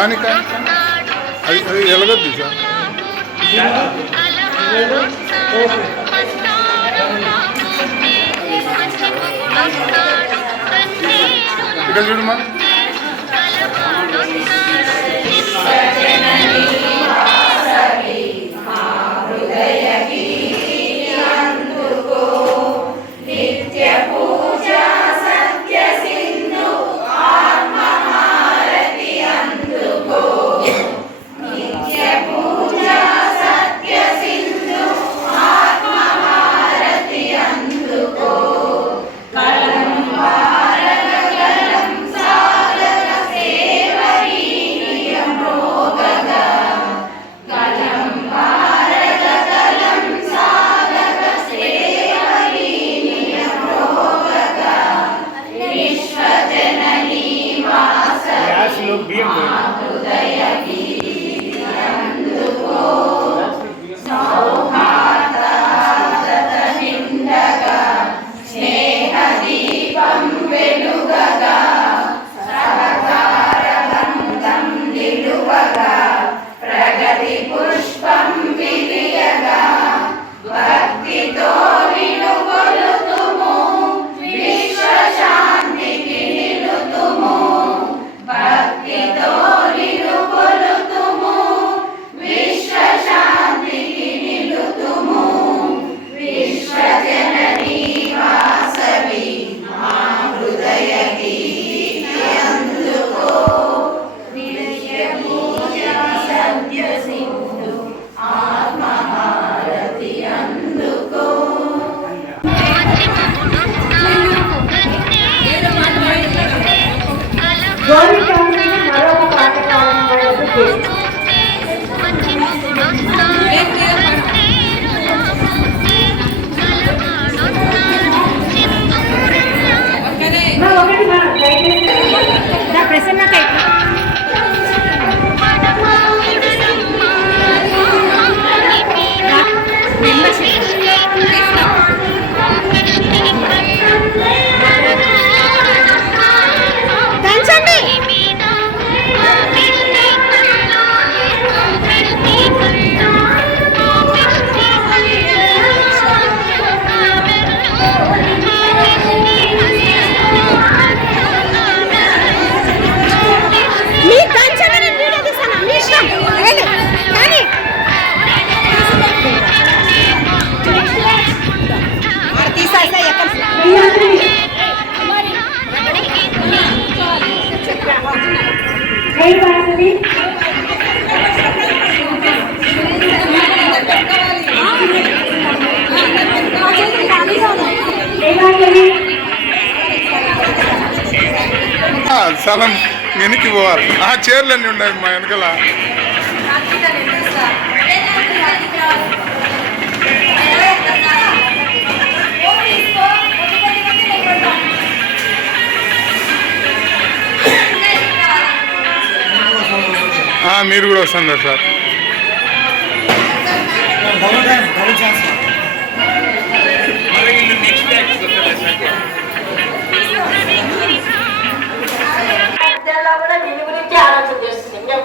కానీ అది అది ఎలగద్దు సార్ ఇక్కడ చూడమ్మా. చీరలు అన్నీ ఉన్నాయి మా వెనకాల. మీరు కూడా వస్తున్నారు సార్.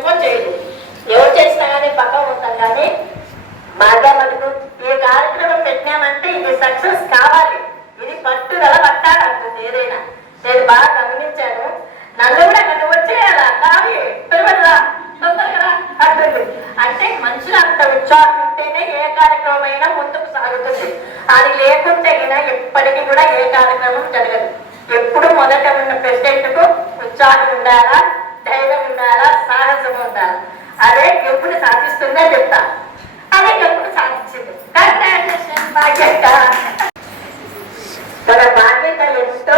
చేస్తుంది చేయదు ఎవరు చేసినా కానీ పక్క ఉంటాం కానీ బాగా మనకు ఈ కార్యక్రమం పెట్టినామంటే ఇది సక్సెస్ కావాలి. ఇది పట్టుదల పట్టాలంటుంది ఏదైనా. నేను బాగా గమనించాను. నన్ను కూడా నన్ను వచ్చేయాలా కావి తొందరగా తొందరగా అంటుంది. అంటే మనుషులు అంత ఉత్సాహం ఉంటేనే ఏ కార్యక్రమం అయినా ముందుకు సాగుతుంది. అది లేకుంటే గిన ఎప్పటికీ కూడా ఏ కార్యక్రమం జరగదు. ఎప్పుడు మొదట ఉన్న ప్రెసిడెంట్కు ఉత్సాహం ఉండాలా? ధైర్యం ఉండాలా? సాహసం ఉండాలి? అదే ఎప్పుడు సాధిస్తుందో చెప్తా. అదే ఎప్పుడు సాధించింది. Congratulations, తన బాధ్యత ఎంతో.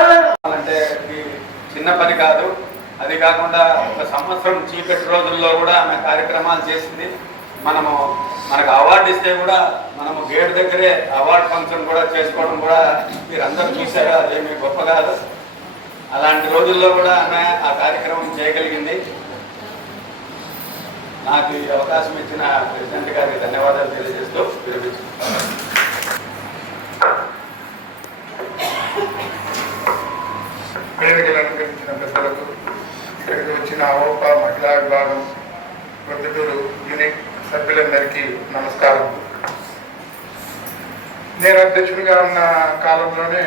అంటే చిన్న పని కాదు. అది కాకుండా ఒక సంవత్సరం చీకటి రోజుల్లో కూడా ఆమె కార్యక్రమాలు చేసింది. మనము మనకు అవార్డు ఇస్తే కూడా మనము గేట్ దగ్గరే అవార్డు ఫంక్షన్ కూడా చేసుకోవడం కూడా మీరందరూ చూసారా అదేమి గొప్ప కాదు. అలాంటి రోజుల్లో కూడా ఆమె ఆ కార్యక్రమం చేయగలిగింది. నాకు ఈ అవకాశం ఇచ్చిన ప్రెసిడెంట్ గారికి ధన్యవాదాలు తెలియజేస్తూ విరమించుకుంటాను వేదికలు అలంకరించిన పెద్దలకు ఇక్కడికి వచ్చిన వచ్చిన మహిళా విభాగం ప్రొద్దుటూరు యూనిట్ సభ్యులందరికీ నమస్కారం. నేను అధ్యక్షుడిగా ఉన్న కాలంలోనే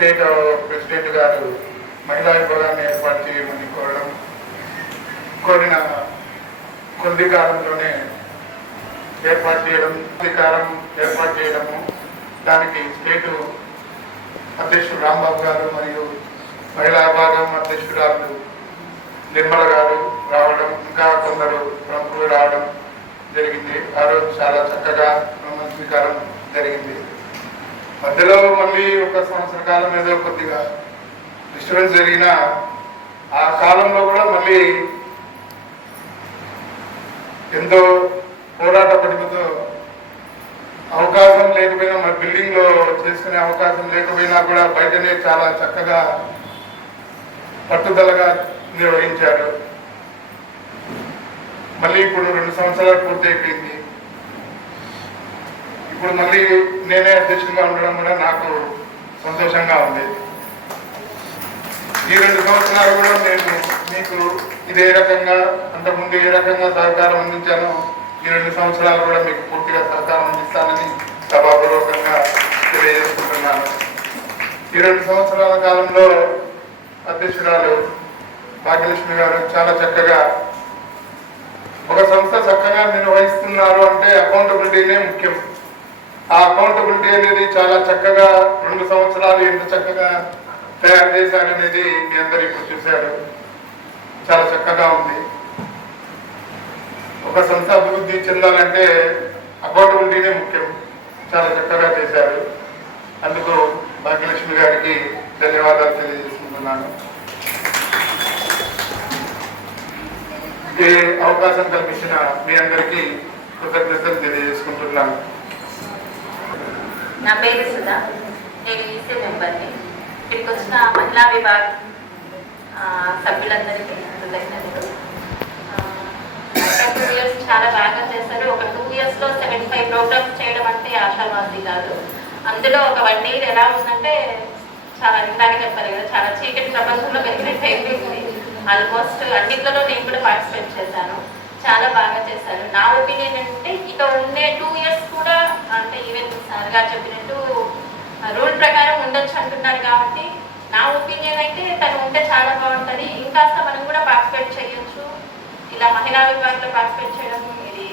స్టేట్ ప్రెసిడెంట్ గారు మహిళా విభాగాన్ని ఏర్పాటు చేయమని కోరడం కోరిన కొద్ది కాలంలోనే ఏర్పాటు చేయడం అధికారం ఏర్పాటు చేయడము దానికి స్టేటు అధ్యక్షుడు రాంబాబు గారు మరియు మహిళా విభాగం అధ్యక్షురాలు నిర్మల గారు రావడం ఇంకా కొందరు ప్రముఖులు రావడం జరిగింది. ఆ రోజు చాలా చక్కగా ప్రమాణ స్వీకారం జరిగింది. మధ్యలో మళ్ళీ ఒక సంవత్సర కాలం ఏదో కొద్దిగా డిస్టర్బెన్స్ జరిగిన ఆ కాలంలో కూడా మళ్ళీ ఎంతో పోరాట పడిపోతూ అవకాశం లేకపోయినా మరి బిల్డింగ్లో చేసుకునే అవకాశం లేకపోయినా కూడా బయటనే చాలా చక్కగా పట్టుదలగా నిర్వహించారు. మళ్ళీ ఇప్పుడు రెండు సంవత్సరాలు పూర్తి అయిపోయింది ఇప్పుడు మళ్ళీ నేనే అధ్యక్షుడిగా ఉండడం కూడా నాకు సంతోషంగా ఉంది. ఈ రెండు సంవత్సరాలు కూడా నేను మీకు ఇదే రకంగా అంతకుముందు ఏ రకంగా సహకారం అందించానో ఈ రెండు సంవత్సరాలు కూడా మీకు పూర్తిగా సహకారం అందిస్తానని సభాపూర్వకంగా తెలియజేసుకుంటున్నాను. ఈ రెండు సంవత్సరాల కాలంలో అధ్యక్షురాలు భాగ్యలక్ష్మి గారు చాలా చక్కగా ఒక సంస్థ చక్కగా నిర్వహిస్తున్నారు అంటే అకౌంటబిలిటీనే ముఖ్యం. ఆ అకౌంటబిలిటీ అనేది చాలా చక్కగా రెండు సంవత్సరాలు ఎంత చక్కగా తయారు చేశారనేది మీ అందరు ఇప్పుడు చూశారు. చాలా చక్కగా ఉంది. ఒక సంస్థ అభివృద్ధి చెందాలంటే అకౌంటబిలిటీనే ముఖ్యం. చాలా చక్కగా చేశారు. అందుకు భాగ్యలక్ష్మి గారికి ధన్యవాదాలు తెలియజేసుకుంటున్నాను. ఈ అవకాశం కల్పించిన మీ అందరికీ కృతజ్ఞతలు తెలియజేసుకుంటున్నాను. నా పేరు సుధా. నేను ఈసీ మెంబర్ని. ఇక్కడికి వచ్చిన మహిళా విభాగ్ సభ్యులందరికీ కృతజ్ఞతలు. టూ ఇయర్స్ చాలా బాగా చేశారు. ఒక టూ ఇయర్స్లో సెవెంటీ ఫైవ్ ప్రోగ్రామ్స్ చేయడం అంటే ఆశావాసి కాదు. అందులో ఒక వన్ ఇయర్ ఎలా ఉందంటే చాలా ఇందాక చెప్పారు కదా. చాలా చీకటి ప్రపంచంలో పెరిగినట్టు అయిపోయింది ఆల్మోస్ట్ అన్నింటిలో నేను కూడా పార్టిసిపేట్ చేశాను. చాలా బాగా చేశారు. నా ఒపీనియన్ అంటే ఇక ఉండే టూ ఇయర్స్ కూడా అంటే ఈవెన్ సార్ గారు చెప్పినట్టు రూల్ ప్రకారం ఉండొచ్చు అంటున్నారు కాబట్టి నా ఒపీనియన్ అయితే తను ఉంటే చాలా బాగుంటుంది. ఇంకాస్త మనం కూడా పార్టిసిపేట్ చేయొచ్చు. ఇలా మహిళా విభాగంలో పార్టిసిపేట్ చేయడం ఇది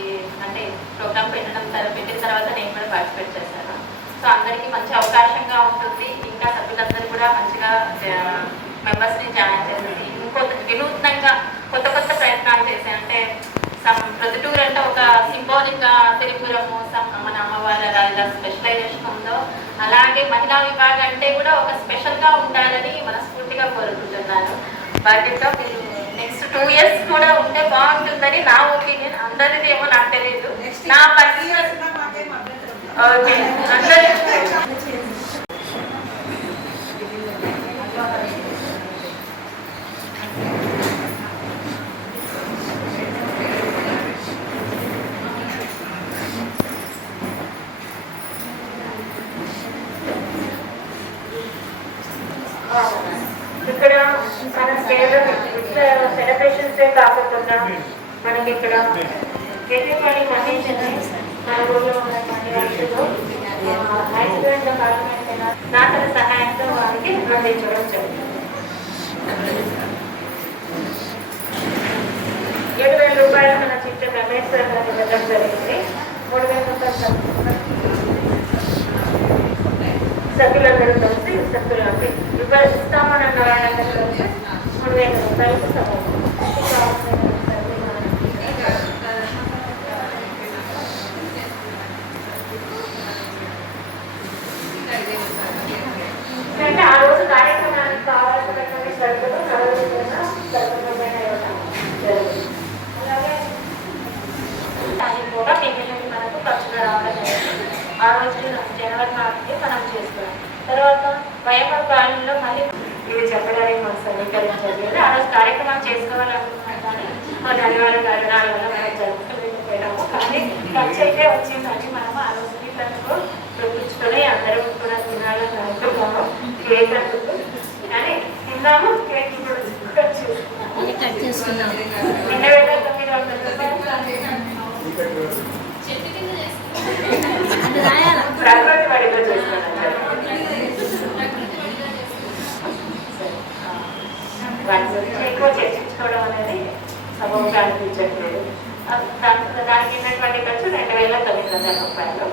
అంటే ప్రోగ్రామ్ పెట్టడం తర్వాత పెట్టిన తర్వాత నేను కూడా పార్టిసిపేట్ చేశాను. సో అందరికీ మంచి అవకాశంగా ఉంటుంది. ఇంకా సభ్యులందరూ కూడా మంచిగా మెంబర్స్ని జాయిన్ చేసింది ఇంకొంత వినూత్నంగా కొత్త కొత్త ప్రయత్నాలు చేసి అంటే ప్రొద్దుటూరు అంటే ఒక సింబాలిక్ తిరుపురము మన అమ్మవారి ఇలా స్పెషలైజేషన్ ఉందో అలాగే మహిళా విభాగం అంటే కూడా ఒక స్పెషల్గా ఉండాలని మనస్ఫూర్తిగా కోరుకుంటున్నాను. బాధ్యత మీరు నెక్స్ట్ టూ ఇయర్స్ కూడా ఉంటే బాగుంటుందని నా ఒపీనియన్ అందరిది ఏమో నాకు తెలియదు నా పర్సనల్ ఓకే అందరి ఇక్కడ మన స్టేట్ సెలబ్రేషన్స్ కాకుండా మనకి ఇక్కడ ఎటువంటి కండిషన్ మన ఊళ్ళో ఉన్న పని వస్తువులు యాక్సిడెంట్ కారణమైన దాతల సహాయంతో వారికి అందించడం జరుగుతుంది ఏడు వేల రూపాయలు మన చిట్ట రమేష్ ఇవ్వడం జరిగింది. మూడు వేల రూపాయలు సభ్యులందరూ కలిసి అంటే ఇస్తామని అన్న వాళ్ళందరూ కలిసి మూడు వేల రూపాయలకు సభ్యులు అంటే ఆ రోజు కార్యక్రమానికి కావాల్సినటువంటి సరుకులు నలుగురు సరుకులమైన ఇవ్వడం జరిగింది. అలాగే దానికి కూడా మిగిలినవి మనకు ఖర్చుగా రావడం జరిగింది ఆ రోజు జనవరి నాటికి మనం చేసుకున్నాం. తర్వాత వయమ కాలంలో మళ్ళీ ఇవి చెప్పడానికి మనం సమీకరించలేదు ఆ రోజు కార్యక్రమం చేసుకోవాలనుకున్నాం కానీ మా ధన్యవాద కారణాల వల్ల మనం జరుపుకోలేకపోయాము కానీ ఖర్చు అయితే వచ్చిందని మనము ఆ రోజు పిల్లలకు చూపించుకొని అందరం కూడా తినాలని అనుకున్నాము కేక్ అందుకు కానీ తిన్నాము. కేక్ కూడా చేసుకున్నాము. కట్ రెండు వేల తొమ్మిది వందల రూపాయలు. వాటి గురించి ఎక్కువ చర్చించుకోవడం అనేది సభగా అనిపించట్లేదు దాని- దానికి ఉన్నటువంటి ఖర్చు రెండు వేల తొమ్మిది వందల రూపాయలు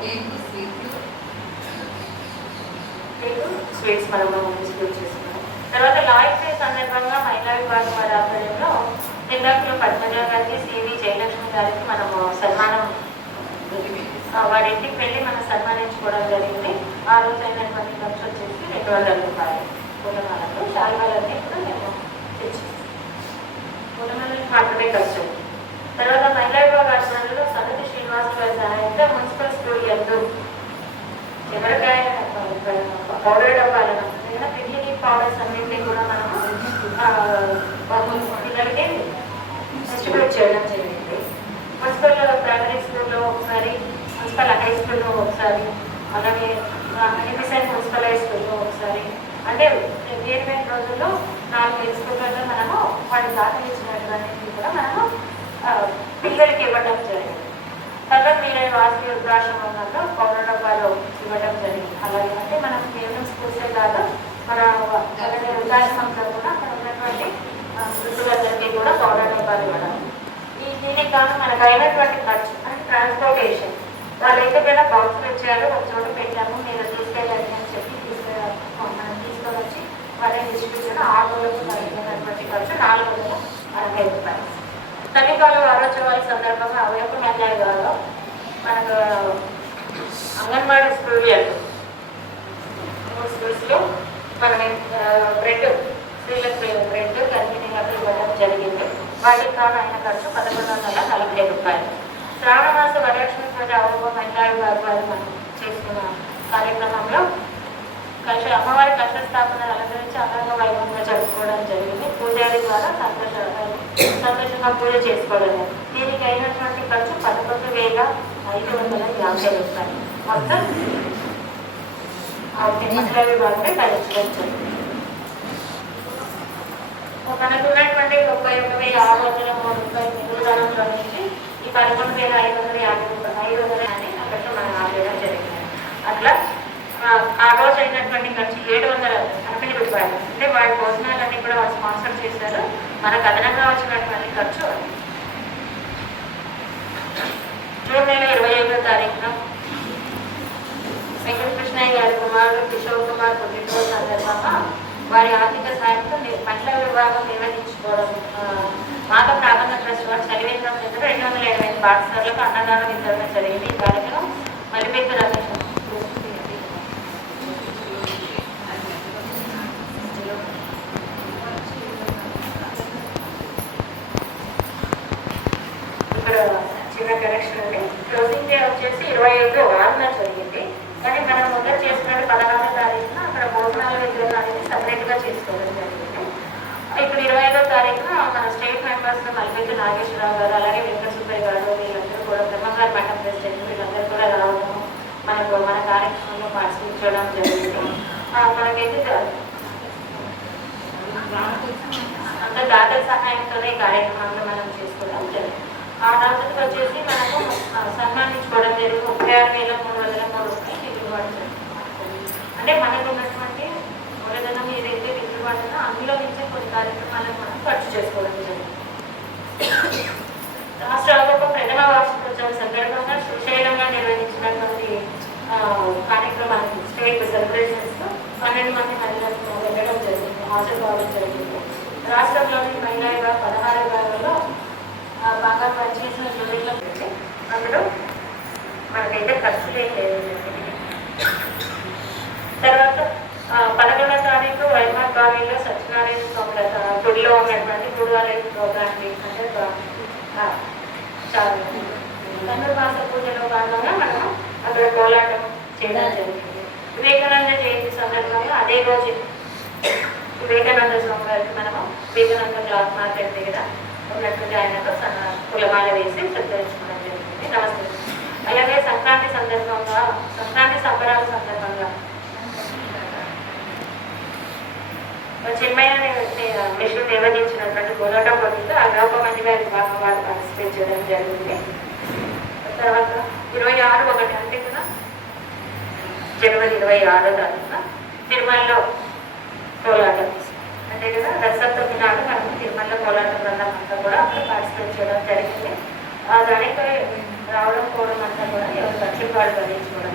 మీకు స్వీట్స్ మనం డిస్ట్రిబ్యూట్ చేస్తున్నాం తర్వాత లాయర్ డే సందర్భంగా మహిళా విభాగం వారి ఆధ్వర్యంలో నిందాకులు పద్మజ గారికి సివి జయలక్ష్మి గారికి మనము సన్మానం వాడి ఇంటికి వెళ్ళి మనం సన్మానించుకోవడం జరిగింది. ఆ రోజు అయినటువంటి ఖర్చు వచ్చేసి రెండు వందల రూపాయలు. పూలమాలకు శాల్వాలన్నీ కూడా మేము తెచ్చాం పూలమాలకి మాత్రమే ఖర్చు. తర్వాత మహిళా విభాగ ఆశ్రమంలో సన్నతి శ్రీనివాస గారి సహాయంతో మున్సిపల్ స్కూల్ ఎందు ఎవరికాయ పౌడర్ డబ్బాలను లేదా పిల్లలకి పౌడర్స్ అన్నింటినీ కూడా మనము పిల్లలకి డిస్ట్రిబ్యూట్ చేయడం జరిగింది. మున్సిపల్ ప్రైమరీ స్కూల్లో ఒకసారి మున్సిపల్ హై స్కూల్లో ఒకసారి అలాగే ఎన్ఎస్ఎన్ మున్సిపల్ హై స్కూల్లో ఒకసారి. అంటే వేరు వేరు రోజుల్లో నాలుగైదు స్కూళ్ళలో మనము వాడి దాఖలించినటువంటివి కూడా మనము పిల్లలకి ఇవ్వడం జరిగింది. తర్వాత మీరే వాసవి వృద్ధాశ్రమంలో పౌరడబ్బాలో ఇవ్వడం జరిగింది. అలాగే అంటే మనం కేవలం స్కూల్సే కాదు మన వృద్ధాశ్రమంలో కూడా అక్కడ ఉన్నటువంటి వృద్ధులందరికీ కూడా పౌరడబ్బాలు ఇవ్వడం. దీనికి కాను మనకు అయినటువంటి ఖర్చు అంటే ట్రాన్స్పోర్టేషన్ వాళ్ళు వేళ బాక్సులు వచ్చారు ఒక చోట పెట్టాము మీరు తీసుకెళ్ళండి అని చెప్పి తీసుకెళ్ళ మనం తీసుకొని వచ్చి వాళ్ళ డిస్ట్రిబ్యూషన్ ఆటోలకు కలిగినటువంటి ఖర్చు నాలుగు వందల అరవై రూపాయలు. తల్లిపాలు వారోత్సవాల సందర్భంగా అవయపు న్యాయ మనకు అంగన్వాడీ స్కూల్ మూడు స్కూల్స్లో మనం బ్రెడ్ స్త్రీలకు బ్రెడ్ గర్భిణీలకు ఇవ్వడం జరిగింది. వాటికి కాను ఖర్చు పదకొండు వందల నలభై రూపాయలు. శ్రావణమాస వరలక్ష్మి పూజ అవబో మహిళా విభాగం వారు మనం చేసుకున్న కార్యక్రమంలో కలశ అమ్మవారి కలశ స్థాపన అలంకరించి అంగంగ వైభవంగా జరుపుకోవడం జరిగింది. పూజారి ద్వారా సంతోష సంతోషంగా పూజ చేసుకోవడం దీనికి అయినటువంటి ఖర్చు పదకొండు వేల ఐదు వందల యాభై రూపాయలు. మొత్తం ఆ మహిళా విభాగమే మనకున్నటువంటి మనకు ముప్పై ఒక వెయ్యి ఆరు వందల మూడు రూపాయలు నిలువదనంలో నుంచి ఈ పదకొండు వేల ఐదు వందల యాభై రూపాయలు ఐదు వందల అని అక్కడికి మనం ఆపేయడం జరిగింది. అట్లా ఆ, రోజు అయినటువంటి ఖర్చు ఏడు వందల అరవై రూపాయలు. అంటే వారి భోజనాలన్నీ కూడా వాళ్ళు స్పాన్సర్ చేశారు. మనకు అదనంగా వచ్చినటువంటి ఖర్చు జూన్ నెల ఇరవై ఐదో తారీఖున వెంకటకృష్ణయ్య గారి కుమారుడు కిషోర్ కుమార్ పుట్టినరోజు సందర్భంగా వారి ఆర్థిక సాయంతో ని- విభాగం నిర్వహించుకోవడం మాత ప్రాథమిక ట్రస్ట్ వారు చదివేంద్రం రెండు వందల ఇరవై ఐదు పాఠశాలలకు అన్నదానం వితరణ జరిగింది. ఈ కార్యక్రమం మలిపెద్దు రమేష్ ఇక్కడ చిన్న కనెక్షన్ అండి. క్లోజింగ్ డే వచ్చేసి ఇరవై ఐదు ఆరున జరిగింది కానీ మనం ముందర చేసినట్టు పదహారో తారీఖున అక్కడ భోజనాల విగ్రహం అనేది సపరేట్గా చేసుకోవడం జరిగింది. ఇప్పుడు ఇరవై ఐదో తారీఖున మన స్టేట్ మెంబర్స్ మల్లిపెద్ది నాగేశ్వరరావు గారు అలాగే వెంకట సుబ్బయ్య గారు వీళ్ళందరూ కూడా బ్రహ్మంగారు మఠం ప్రెసిడెంట్ వీళ్ళందరూ కూడా రావడం మనకు మన కార్యక్రమంలో పార్టిసిపేట్ జరిగింది. మనకైతే ద- అంత దాతల సహాయంతోనే ఈ కార్యక్రమంలో మనం చేసుకోవడం జరిగింది. ఆ తర్వాత వచ్చేసి మనము సన్మానించుకోవడం జరిగింది ముప్పై ఆరు వేల మూడు వందల మూడు ఇవ్వడం జరిగింది అంటే మనకు ఉన్నటువంటి మూలధనం ఏదైతే విలువడుతుందో అందులో నుంచి కొన్ని కార్యక్రమాలను మనం ఖర్చు చేసుకోవడం జరిగింది. రాష్ట్ర ఆరోగ్య ప్రథమ వార్షికోత్సవం సందర్భంగా శ్రీశైలంగా నిర్వహించినటువంటి ఆ, కార్యక్రమానికి స్టేట్ సెలబ్రేషన్స్ పన్నెండు మంది మహిళలకు వెళ్ళడం జరిగింది హాజరు కావడం జరిగింది. రాష్ట్రంలోని మహిళా విభాగం పదహారు విభాగాల్లో బాగా పనిచేసిన యూనిట్ల పెట్టి అందులో మనకైతే ఖర్చులు ఏం లేదు తర్వాత పదకొండు పదకొండవ సత్యనారాయణ స్వామి గుడిలో ఉన్నటువంటి గుడివాలయ ప్రోగ్రామ్ అంటే ఆ, ధనుర్మాస పూజలో భాగంగా మనం అక్కడ కోలాటం చేయడం జరిగింది. వివేకానంద జయంతి సందర్భంగా అదే రోజు వివేకానంద స్వామి గారికి మనము వివేకానంద క్లాత్ మార్కెట్ దగ్గర ఉన్నటువంటి ఆయనతో సన్న- వేసి సత్కరించుకోవడం జరిగింది. నమస్తే. అలాగే సంక్రాంతి సందర్భంగా సంక్రాంతి సంబరాల సందర్భంగా చిన్మయ్య అనే వ్యక్తి మిషన్ నిర్వహించినటువంటి పోరాటం పోటీలో అరవై మంది వారి భాగం వారు పార్టిసిపేట్ చేయడం జరిగింది. తర్వాత ఇరవై ఆరు ఒకటి అంటే కదా? జనవరి ఇరవై ఆరో తారీఖున తిరుమలలో కోలాటం అంటే కదా దసరతొమ్మిది నాడు మనం తిరుమల కోలాటం బృందం అంతా కూడా అక్కడ పార్టిసిపేట్ చేయడం జరిగింది. ఆ దానికి రావడం పోవడం అంతా కూడా ఎవరు ఖర్చులు వాళ్ళు భరించుకోవడం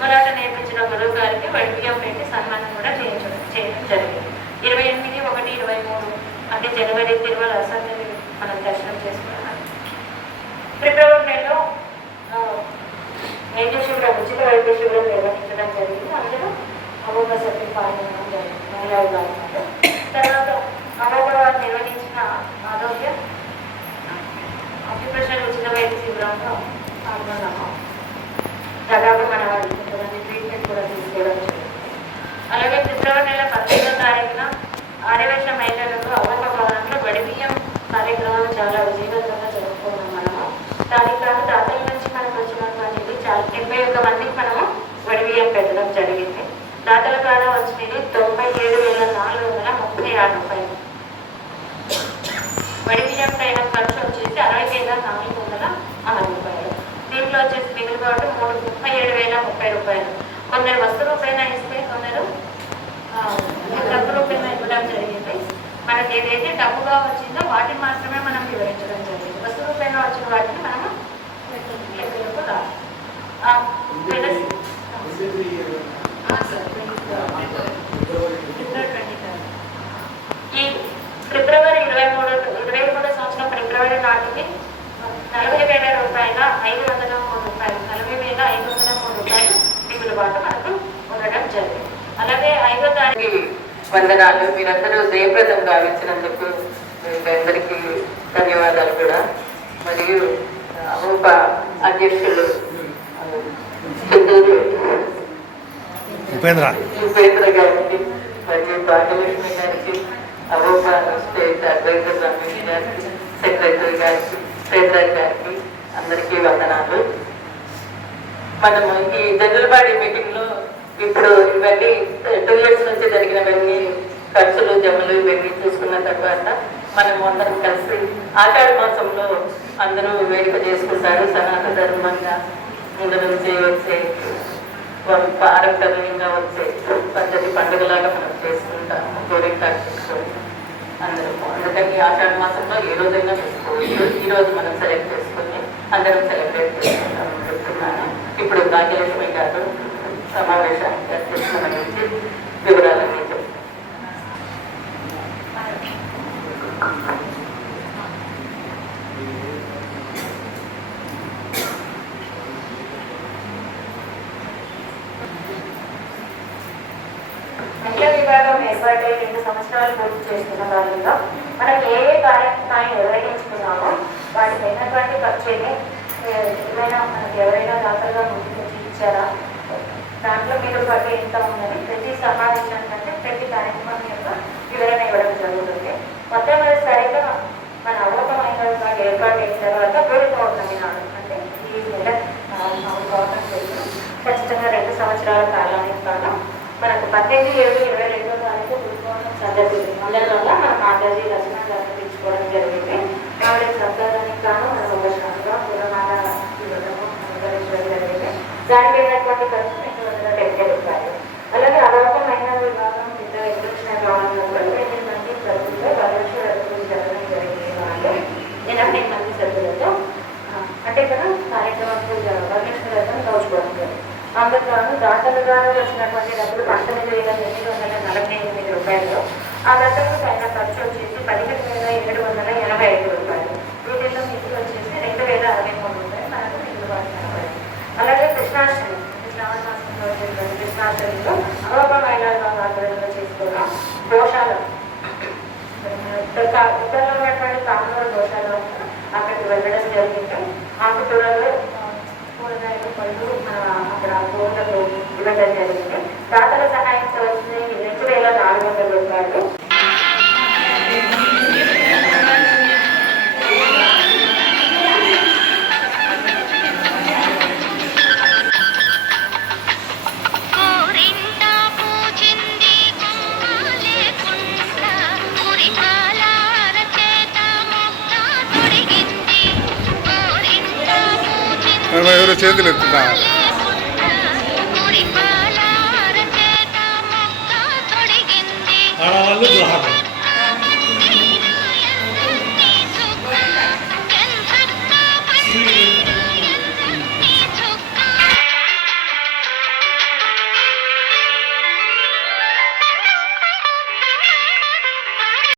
జరిగింది నేర్పించిన గురువు గారికి వైద్యం పెట్టి సన్మానం కూడా చేయించడం చేయడం జరిగింది. ఇరవై ఎనిమిది ఒకటి ఇరవై మూడు అంటే జనవరి తిరుమల అసెంబ్లీ మనం దర్శనం చేసుకున్నాం. ఫిబ్రవరి నెలలో ఆ, వైద్య శిబిరం ఉచిత వైద్య శిబిరం నిర్వహించడం జరిగింది. అందులో అమోఘ సత్యం పాల్గొనడం జరిగింది మహిళా విభాగంలో తర్వాత అమోఘ వారు నిర్వహించిన ఆరోగ్య ఆక్యుపేషన్ ఉచిత వైద్య శిబిరంలో పాల్గొన్నాము దాదాపు మన వాళ్ళకి ట్రీట్మెంట్ కూడా తీసుకోవడం అలాగే ఫిబ్రవరి నెల పద్దెనిమిదో తారీఖున ఆదివేశ మహిళలకు అవ్వక భవనంలో బడి కార్యక్రమం చాలా విజయవంతంగా జరుపుకున్నాం మనము. దానికి కాదు తాతల నుంచి మనకు వచ్చినటువంటి చాలా డెబ్బై ఒక్క మందికి మనము బడిబియ్యం పెట్టడం జరిగింది. దాతల ద్వారా వచ్చినది తొంభై ఏడు వేల నాలుగు వందల ముప్పై ఆరు రూపాయలు. వడిబియ్యం పైన ఖర్చు వచ్చేసి అరవై వేల నాలుగు వందల ఆరు రూపాయలు. దీంట్లో వచ్చేసి మిగులుబాటు మూడు ముప్పై ఏడు వేల ముప్పై రూపాయలు కొందరు వస్తు రూపాయన ఇస్తే కొందరు డబ్బు రూపాయన ఇవ్వడం జరిగింది మనకి ఏదైతే డబ్బుగా వచ్చిందో వాటిని మాత్రమే మనం వివరించడం జరిగింది వస్తు రూపాయన వచ్చిన వాటిని మనము లెక్కలకు రాదు. ట్వంటీ ఈ ఫిబ్రవరి ఇరవై మూడు ఇరవై మూడో సంవత్సరం ఫిబ్రవరి నాటికి నలభై వేల రూపాయల ఐదు వందల మూడు రూపాయలు. నలభై వేల ఐదు వందల మూడు రూపాయలు మిగులుబాటు మనకు ఉండడం జరిగింది. అలాగే ఐదో తారీఖు వందనాలు. మీరందరూ జయప్రదం గావించినందుకు అందరికీ ధన్యవాదాలు కూడా. మరియు ఉప అధ్యక్షులు ఉపేంద్ర. ఉపేంద్ర గారికి మరియు భాగ్యలక్ష్మి గారికి అవోప స్టేట్ అడ్వైజర్ రమేష్ గారికి సెక్రటరీ గారికి ట్రెజరర్ గారికి అందరికీ వందనాలు. మనము ఈ జనరల్ మీటింగ్లో మీటింగ్లో ఇప్పుడు ఇవన్నీ టూ ఇయర్స్ నుంచి జరిగినవన్నీ ఖర్చులు జమలు ఇవన్నీ చూసుకున్న తర్వాత మనం అందరం కలిసి ఆషాఢ మాసంలో అందరూ వేడుక చేసుకుంటారు. సనాతన ధర్మంగా ముందు నుంచి వచ్చే పారంపర్యంగా వచ్చే పద్ధతి పండుగలాగా మనం చేసుకుంటాము. గోరింటాకు అందరూ అందరము అందుకని ఆషాఢ మాసంలో ఏ రోజైనా పెట్టుకోవచ్చు ఈ రోజు మనం సెలెక్ట్ చేసుకుని అందరం సెలబ్రేట్ చేసుకుంటాం చెప్తున్నాను ఇప్పుడు భాగ్యలక్ష్మి గారు సమావేశానికి అధ్యక్షత వహించి వివరాలన్నీ చెప్తారు ఏర్పాటై రెండు సంవత్సరాలు చేస్తున్న కాలంలో మనం ఏ ఏ కార్యక్రమాన్ని నిర్వహించుకున్నామో వాటికి అయినటువంటి ఖర్చుని ఏమైనా మనకి ఎవరైనా దాతలుగా ముందుకు ఇచ్చారా దాంట్లో మీరు పట్టు ఎంత ఉందని ప్రతి సమావేశం కంటే ప్రతి కార్యక్రమం యొక్క వివరణ ఇవ్వడం జరుగుతుంది. మొట్టమొదటిసారిగా మన అవలోకమైన ఏర్పాటు అయిన తర్వాత గుడి పౌర్ణమి నాడు అంటే ఈ నెల గవర్నమెంట్ ఖచ్చితంగా రెండు సంవత్సరాల కాలానికి కాలం మనకు పద్దెనిమిది ఏడు ఇరవై రెండో తారీఖు సందర్భి సందర్భంగా మన మాతాజీ లక్ష్మణ్ దర్శించుకోవడం జరిగింది. ఆవిడ గాను మనం ఒక శాఖగా పురమాల అనుకరించడం జరిగింది. దానికి అయినటువంటి ఖర్చు రెండు వందల డెబ్బై రూపాయలు. అలాగే విభాగం పెద్ద ఎగ్జిబిషన్ ఎనిమిది మంది సభ్యులతో జరగడం జరిగింది వాళ్ళు. ఎనభై మంది సభ్యులతో అంటే ఇక్కడ కార్యక్రమంలో వరలక్ష్మి రథం దోచుకోవడం జరిగింది. అందుకు దాతల వచ్చినటువంటి డబ్బులు పంతొమ్మిది వేల ఎనిమిది వందల నలభై రూపాయలు. ఆ రథంకు పైన ఖర్చు వచ్చేసి పదిహేను వేల ఏడు వందల ఎనభై ఐదు రూపాయలు. వీటిల్లో మిగులు వచ్చేసి రెండు వేల అరవై మూడు రూపాయలు. మనకు మిగులుబాటు కనబడింది అలాగే కృష్ణాష్టమి. శ్రావణ మాసంలో వచ్చేటువంటి కృష్ణాష్టమిలో అవోప మహిళా ఆధ్వర్యంలో చేసుకోవడం దోషాలు. ఉత్తరంలో ఉన్నటువంటి కామూరు దోషాలు అక్కడికి వెళ్ళడం జరిగింది. ఆకుకూరలు కూరగాయలు పళ్ళు అక్కడ కూరలు ఇవ్వడం జరిగింది దాతల సహాయంతో వచ్చింది రెండు వేల నాలుగు వందల రూపాయలు